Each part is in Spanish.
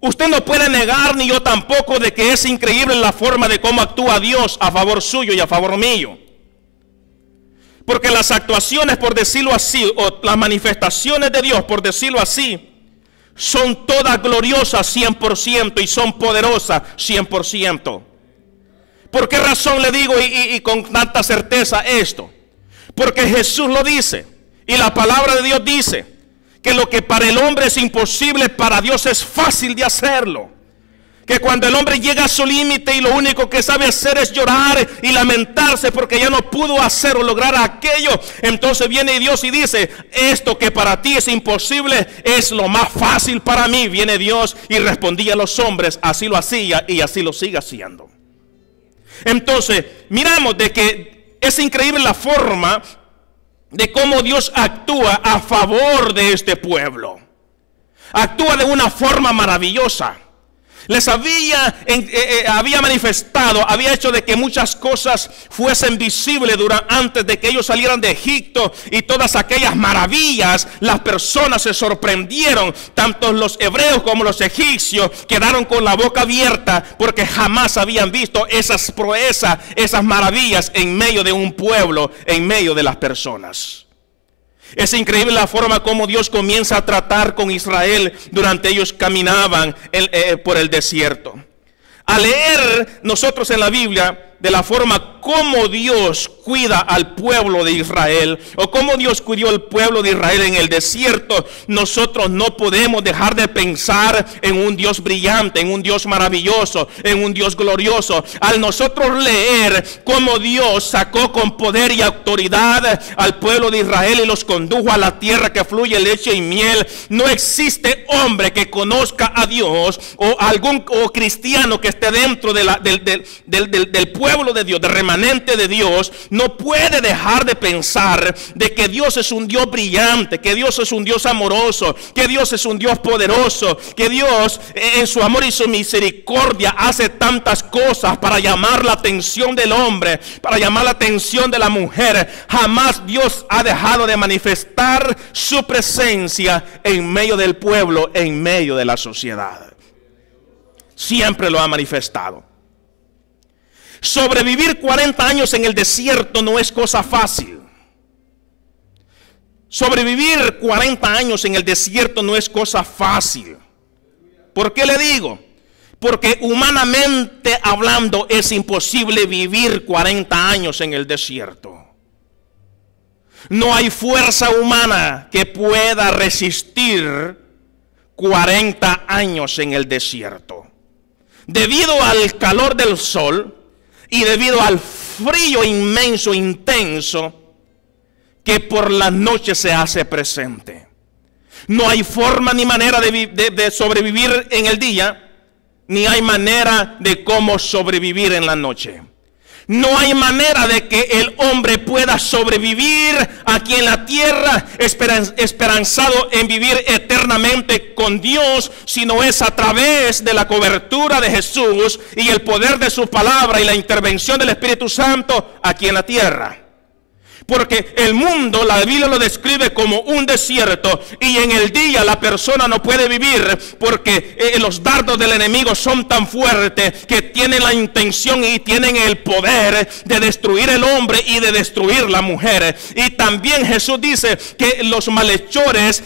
Usted no puede negar, ni yo tampoco, de que es increíble la forma de cómo actúa Dios a favor suyo y a favor mío. Porque las actuaciones, por decirlo así, o las manifestaciones de Dios, por decirlo así, son todas gloriosas 100% y son poderosas 100%. ¿Por qué razón le digo y con tanta certeza esto? Porque Jesús lo dice, y la palabra de Dios dice, que lo que para el hombre es imposible, para Dios es fácil de hacerlo. Que cuando el hombre llega a su límite y lo único que sabe hacer es llorar y lamentarse porque ya no pudo hacer o lograr aquello, entonces viene Dios y dice, esto que para ti es imposible es lo más fácil para mí. Viene Dios y respondía a los hombres, así lo hacía y así lo sigue haciendo. Entonces miramos de que es increíble la forma de cómo Dios actúa a favor de este pueblo. Actúa de una forma maravillosa. Les había manifestado, había hecho de que muchas cosas fuesen visibles antes de que ellos salieran de Egipto, y todas aquellas maravillas, las personas se sorprendieron, tanto los hebreos como los egipcios quedaron con la boca abierta porque jamás habían visto esas proezas, esas maravillas en medio de un pueblo, en medio de las personas. Es increíble la forma como Dios comienza a tratar con Israel durante ellos caminaban por el desierto. Al leer nosotros en la Biblia de la forma como Dios cuida al pueblo de Israel, o como Dios cuidó al pueblo de Israel en el desierto, nosotros no podemos dejar de pensar en un Dios brillante, en un Dios maravilloso, en un Dios glorioso. Al nosotros leer cómo Dios sacó con poder y autoridad al pueblo de Israel y los condujo a la tierra que fluye leche y miel, no existe hombre que conozca a Dios o cristiano que esté dentro del pueblo de Dios, del remanente de Dios, no puede dejar de pensar de que Dios es un Dios brillante, que Dios es un Dios amoroso, que Dios es un Dios poderoso, que Dios en su amor y su misericordia hace tantas cosas para llamar la atención del hombre, para llamar la atención de la mujer. Jamás Dios ha dejado de manifestar su presencia en medio del pueblo, en medio de la sociedad. Siempre lo ha manifestado. Sobrevivir 40 años en el desierto no es cosa fácil. Sobrevivir 40 años en el desierto no es cosa fácil. ¿Por qué le digo? Porque humanamente hablando es imposible vivir 40 años en el desierto. No hay fuerza humana que pueda resistir 40 años en el desierto. Debido al calor del sol y debido al frío inmenso, intenso, que por la noche se hace presente. No hay forma ni manera de sobrevivir en el día, ni hay manera de cómo sobrevivir en la noche. No hay manera de que el hombre pueda sobrevivir aquí en la tierra esperanzado en vivir eternamente con Dios, sino es a través de la cobertura de Jesús y el poder de su palabra y la intervención del Espíritu Santo aquí en la tierra. Porque el mundo, la Biblia lo describe como un desierto, y en el día la persona no puede vivir porque los dardos del enemigo son tan fuertes que tienen la intención y tienen el poder de destruir el hombre y de destruir la mujer. Y también Jesús dice que los malhechores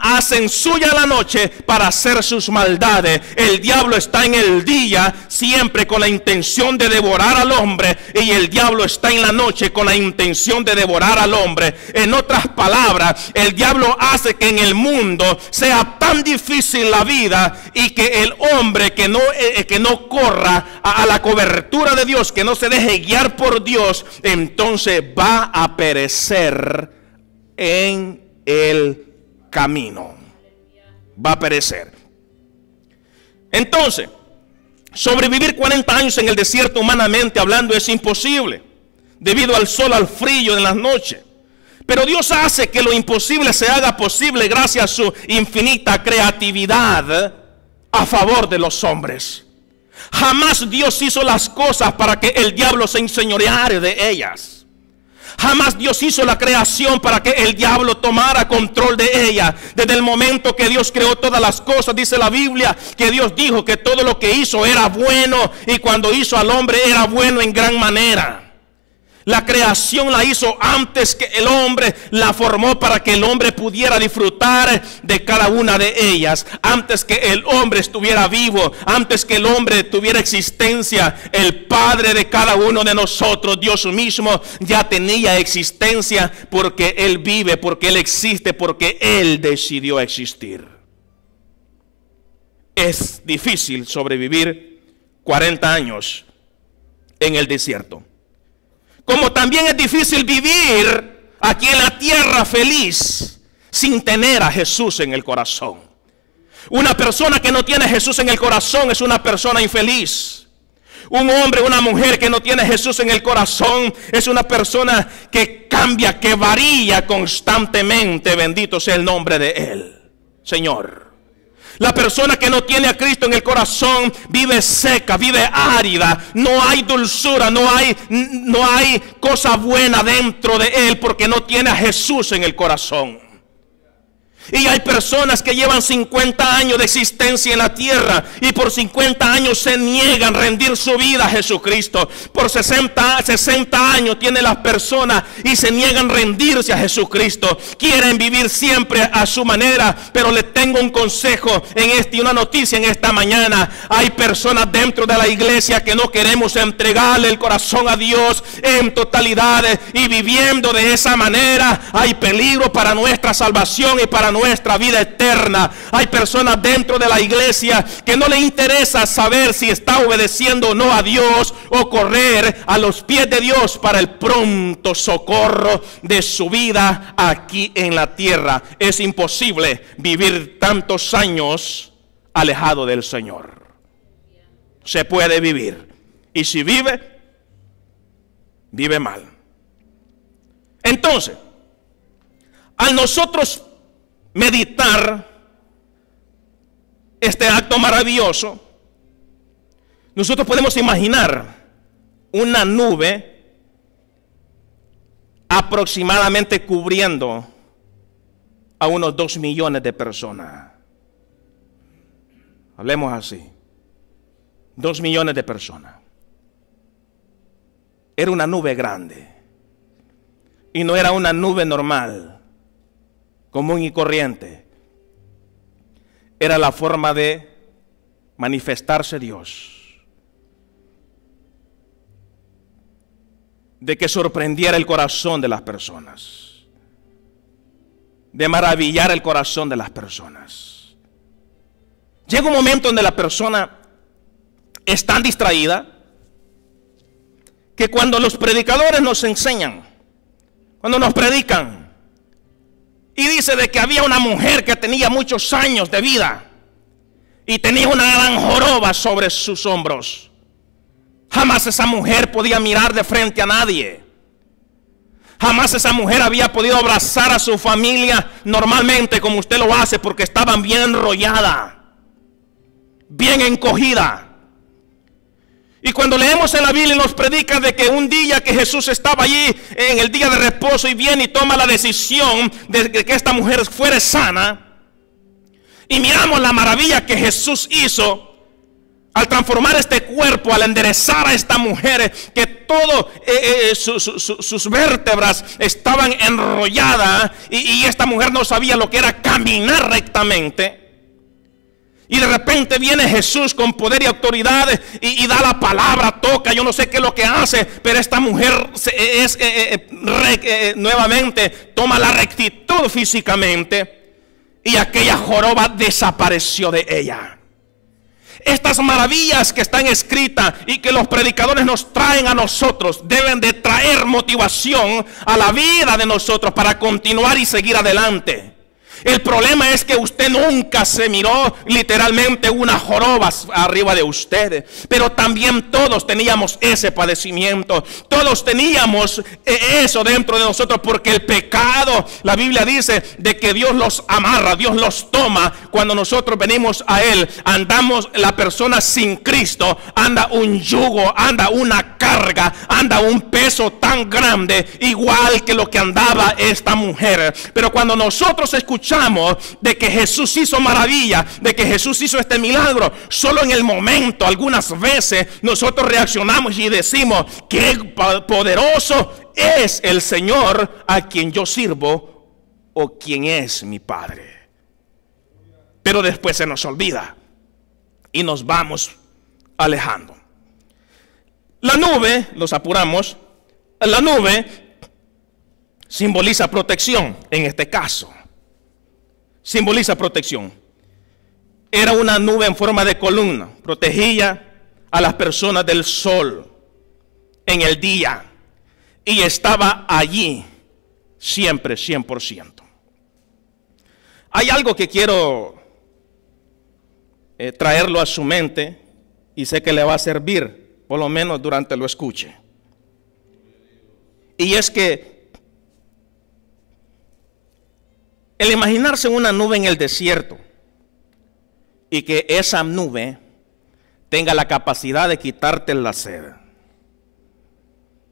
hacen suya la noche para hacer sus maldades. El diablo está en el día siempre con la intención de devorar al hombre, y el diablo está en la noche con la intención de devorar al hombre. En otras palabras, el diablo hace que en el mundo sea tan difícil la vida, y que el hombre que no corra a la cobertura de Dios, que no se deje guiar por Dios, entonces va a perecer en el camino. Va a perecer. Entonces, sobrevivir 40 años en el desierto humanamente hablando es imposible, debido al sol, al frío en las noches. Pero Dios hace que lo imposible se haga posible gracias a su infinita creatividad a favor de los hombres. Jamás Dios hizo las cosas para que el diablo se enseñoreara de ellas. Jamás Dios hizo la creación para que el diablo tomara control de ella. Desde el momento que Dios creó todas las cosas, dice la Biblia, que Dios dijo que todo lo que hizo era bueno, y cuando hizo al hombre era bueno en gran manera. La creación la hizo antes que el hombre, la formó para que el hombre pudiera disfrutar de cada una de ellas. Antes que el hombre estuviera vivo, antes que el hombre tuviera existencia, el Padre de cada uno de nosotros, Dios mismo, ya tenía existencia, porque Él vive, porque Él existe, porque Él decidió existir. Es difícil sobrevivir 40 años en el desierto. Como también es difícil vivir aquí en la tierra feliz sin tener a Jesús en el corazón. Una persona que no tiene a Jesús en el corazón es una persona infeliz. Un hombre, una mujer que no tiene a Jesús en el corazón es una persona que cambia, que varía constantemente. Bendito sea el nombre de Él, Señor. La persona que no tiene a Cristo en el corazón vive seca, vive árida. No hay dulzura, no hay cosa buena dentro de él, porque no tiene a Jesús en el corazón. Y hay personas que llevan 50 años de existencia en la tierra y por 50 años se niegan a rendir su vida a Jesucristo. Por 60 años tienen las personas y se niegan a rendirse a Jesucristo. Quieren vivir siempre a su manera, pero les tengo un consejo y una noticia en esta mañana. Hay personas dentro de la iglesia que no queremos entregarle el corazón a Dios en totalidad, y viviendo de esa manera hay peligro para nuestra salvación y para nuestra vida eterna. Hay personas dentro de la iglesia que no le interesa saber si está obedeciendo o no a Dios, o correr a los pies de Dios para el pronto socorro de su vida aquí en la tierra. Es imposible vivir tantos años alejado del Señor. Se puede vivir, y si vive mal. Entonces, al nosotros meditar este acto maravilloso, nosotros podemos imaginar una nube aproximadamente cubriendo a unos 2 millones de personas. Hablemos así, 2 millones de personas. Era una nube grande, y no era una nube normal, común y corriente. Era la forma de manifestarse Dios, de que sorprendiera el corazón de las personas, de maravillar el corazón de las personas. Llega un momento donde la persona es tan distraída que cuando los predicadores nos enseñan, cuando nos predican, y dice de que había una mujer que tenía muchos años de vida y tenía una gran joroba sobre sus hombros. Jamás esa mujer podía mirar de frente a nadie. Jamás esa mujer había podido abrazar a su familia normalmente como usted lo hace, porque estaban bien enrollada, bien encogida. Y cuando leemos en la Biblia, nos predica de que un día que Jesús estaba allí en el día de reposo, y viene y toma la decisión de que esta mujer fuera sana. Y miramos la maravilla que Jesús hizo al transformar este cuerpo, al enderezar a esta mujer, que todo sus vértebras estaban enrolladas, y esta mujer no sabía lo que era caminar rectamente. Y de repente viene Jesús con poder y autoridad y da la palabra, toca, yo no sé qué es lo que hace, pero esta mujer nuevamente toma la rectitud físicamente, y aquella joroba desapareció de ella. Estas maravillas que están escritas y que los predicadores nos traen a nosotros deben de traer motivación a la vida de nosotros para continuar y seguir adelante. El problema es que usted nunca se miró literalmente una joroba arriba de usted. Pero también todos teníamos ese padecimiento. Todos teníamos eso dentro de nosotros, porque el pecado, la Biblia dice de que Dios los amarra, Dios los toma. Cuando nosotros venimos a Él, andamos, la persona sin Cristo, anda un yugo, anda una carga, anda un peso tan grande, igual que lo que andaba esta mujer. Pero cuando nosotros escuchamos de que Jesús hizo maravilla, de que Jesús hizo este milagro, solo en el momento, algunas veces nosotros reaccionamos y decimos: qué poderoso es el Señor a quien yo sirvo, o quien es mi Padre. Pero después se nos olvida y nos vamos alejando. La nube, los apuramos, la nube simboliza protección en este caso. Simboliza protección. Era una nube en forma de columna, protegía a las personas del sol en el día, y estaba allí siempre 100%. Hay algo que quiero traerlo a su mente, y sé que le va a servir, por lo menos durante lo escuche. Y es que el imaginarse una nube en el desierto, y que esa nube tenga la capacidad de quitarte la sed,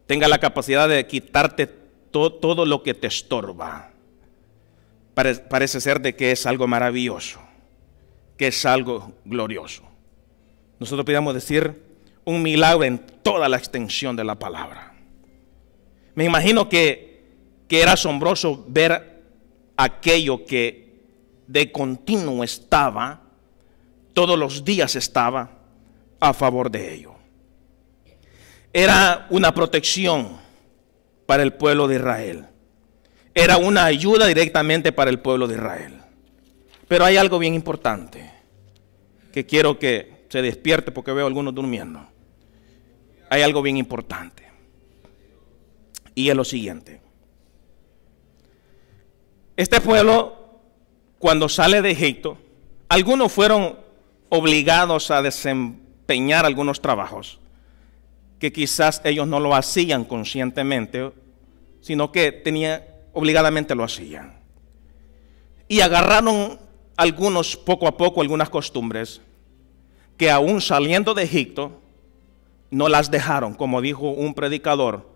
tenga la capacidad de quitarte todo lo que te estorba, parece ser de que es algo maravilloso, que es algo glorioso. Nosotros podríamos decir un milagro en toda la extensión de la palabra. Me imagino que era asombroso ver aquello que de continuo estaba, todos los días estaba a favor de ello. Era una protección para el pueblo de Israel. Era una ayuda directamente para el pueblo de Israel. Pero hay algo bien importante que quiero que se despierte, porque veo a algunos durmiendo. Hay algo bien importante, y es lo siguiente. Este pueblo, cuando sale de Egipto, algunos fueron obligados a desempeñar algunos trabajos que quizás ellos no lo hacían conscientemente, sino que obligadamente lo hacían. Y agarraron algunos, poco a poco, algunas costumbres que aún saliendo de Egipto no las dejaron. Como dijo un predicador,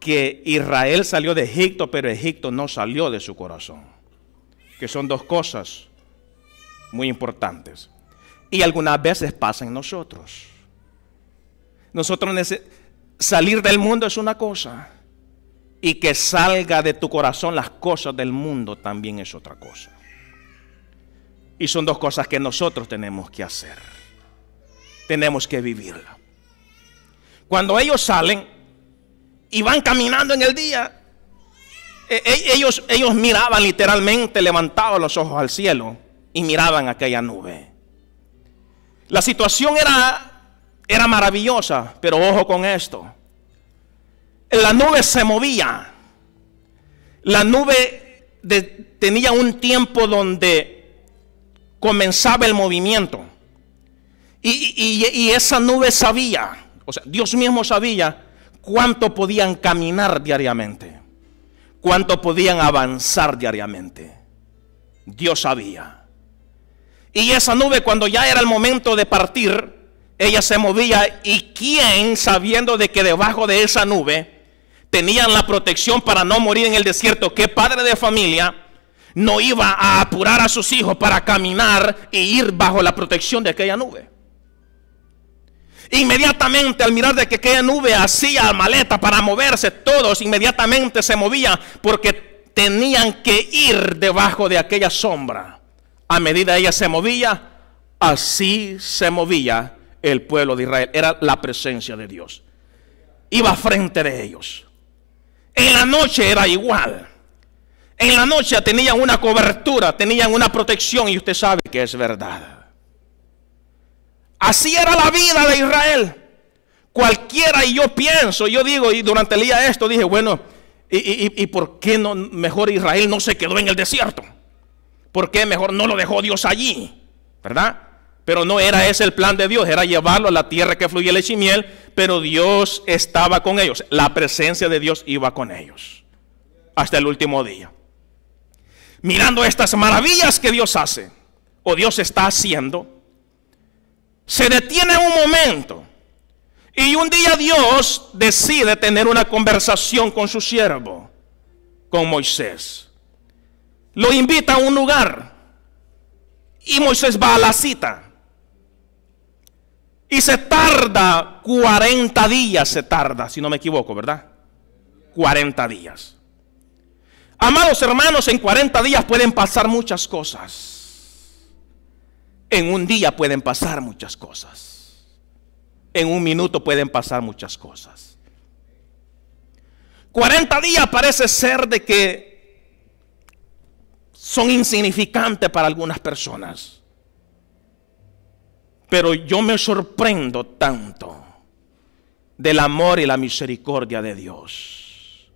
que Israel salió de Egipto, pero Egipto no salió de su corazón. Que son dos cosas muy importantes. Y algunas veces pasa en nosotros. Salir del mundo es una cosa, y que salga de tu corazón las cosas del mundo también es otra cosa. Y son dos cosas que nosotros tenemos que hacer. Tenemos que vivirla. Cuando ellos salen y van caminando en el día, ellos miraban literalmente, levantaban los ojos al cielo y miraban aquella nube. La situación era maravillosa, pero ojo con esto. La nube se movía. La nube tenía un tiempo donde comenzaba el movimiento. Y esa nube sabía, o sea, Dios mismo sabía cuánto podían caminar diariamente, cuánto podían avanzar diariamente. Dios sabía. Y esa nube, cuando ya era el momento de partir, ella se movía. Y quién, sabiendo de que debajo de esa nube tenían la protección para no morir en el desierto, qué padre de familia no iba a apurar a sus hijos para caminar e ir bajo la protección de aquella nube? Inmediatamente, al mirar de que aquella nube hacía maleta para moverse, todos inmediatamente se movían, porque tenían que ir debajo de aquella sombra. A medida ella se movía, así se movía el pueblo de Israel. Era la presencia de Dios. Iba frente de ellos. En la noche era igual. En la noche tenían una cobertura, tenían una protección, y usted sabe que es verdad. Así era la vida de Israel. Cualquiera, y yo digo, y durante el día esto dije, bueno, ¿y por qué no mejor Israel no se quedó en el desierto? ¿Por qué mejor no lo dejó Dios allí? ¿Verdad? Pero no era ese el plan de Dios, era llevarlo a la tierra que fluye leche y miel, pero Dios estaba con ellos. La presencia de Dios iba con ellos hasta el último día. Mirando estas maravillas que Dios hace, o Dios está haciendo, se detiene un momento. Y un día Dios decide tener una conversación con su siervo, con Moisés. Lo invita a un lugar y Moisés va a la cita. Y se tarda 40 días, si no me equivoco, ¿verdad? 40 días. Amados hermanos, en 40 días pueden pasar muchas cosas. En un día pueden pasar muchas cosas. En un minuto pueden pasar muchas cosas. 40 días parece ser de que son insignificantes para algunas personas. Pero yo me sorprendo tanto del amor y la misericordia de Dios.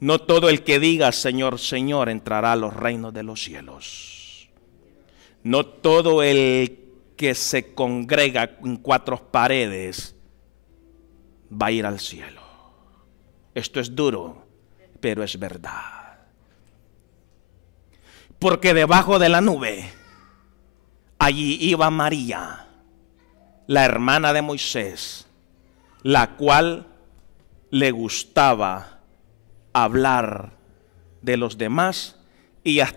No todo el que diga Señor, Señor entrará a los reinos de los cielos. No todo el que se congrega en 4 paredes va a ir al cielo. Esto es duro, pero es verdad. Porque debajo de la nube, allí iba María, la hermana de Moisés, la cual le gustaba hablar de los demás y hasta